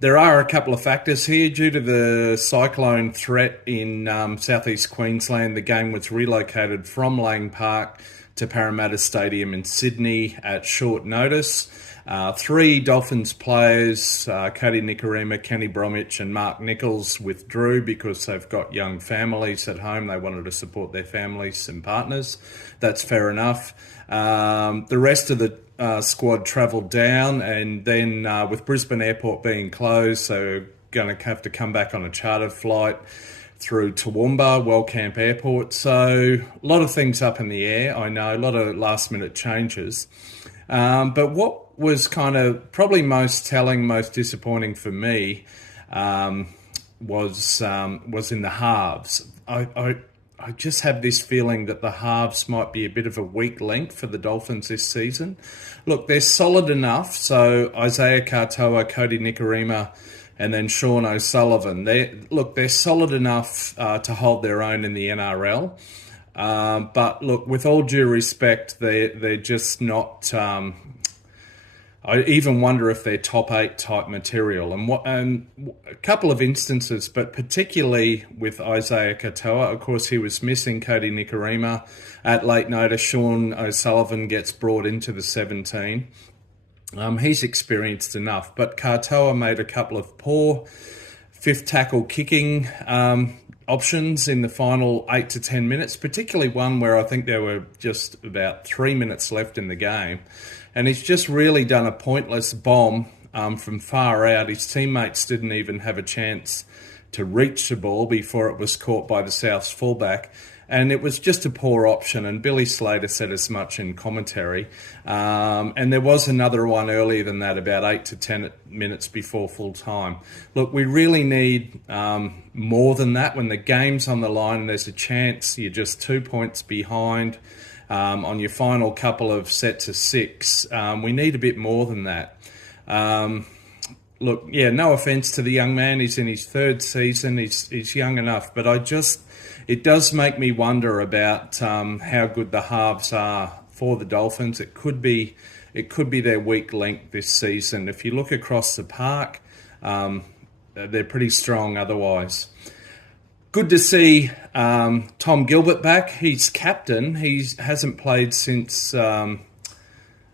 There are a couple of factors here. Due to the cyclone threat in southeast Queensland, the game was relocated from Lang Park to Parramatta Stadium in Sydney at short notice. Three Dolphins players, Cody Nikorima, Kenny Bromwich and Mark Nichols, withdrew because they've got young families at home. They wanted to support their families and partners. That's fair enough. The rest of the squad travelled down, and then with Brisbane Airport being closed, so going to have to come back on a chartered flight through Toowoomba, Wellcamp Airport. So a lot of things up in the air, I know, a lot of last minute changes. But what was kind of probably most telling, most disappointing for me was in the halves. I just have this feeling that the halves might be a bit of a weak link for the Dolphins this season. Look, they're solid enough. So Isaiah Katoa, Cody Nikorima, and then Sean O'Sullivan. They're solid enough to hold their own in the NRL. But look, with all due respect, they're just not. I even wonder if they're top 8 type material, and a couple of instances, but particularly with Isaiah Katoa. Of course, he was missing Cody Nikorima at late notice. Sean O'Sullivan gets brought into the 17. He's experienced enough, but Katoa made a couple of poor fifth tackle kicking options in the final 8 to 10 minutes, particularly one where I think there were just about 3 minutes left in the game. And he's just really done a pointless bomb from far out. His teammates didn't even have a chance to reach the ball before it was caught by the South's fullback. And it was just a poor option, and Billy Slater said as much in commentary. And there was another one earlier than that, about 8 to 10 minutes before full time. Look, we really need more than that. When the game's on the line and there's a chance you're just 2 points behind on your final couple of sets of 6, we need a bit more than that. Look, yeah, no offence to the young man. He's in his 3rd season. He's young enough, but it does make me wonder about how good the halves are for the Dolphins. It could be their weak link this season. If you look across the park, they're pretty strong otherwise. Good to see Tom Gilbert back. He's captain. He hasn't played since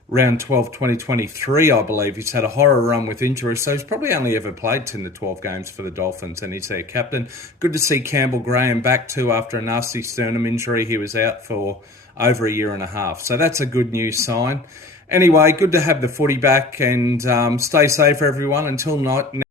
round 12, 2023, I believe. He's had a horror run with injuries, so he's probably only ever played 10 to 12 games for the Dolphins, and he's their captain. Good to see Campbell Graham back too after a nasty sternum injury. He was out for over a year and a half, so that's a good news sign. Anyway, good to have the footy back, and stay safe, everyone. Until night.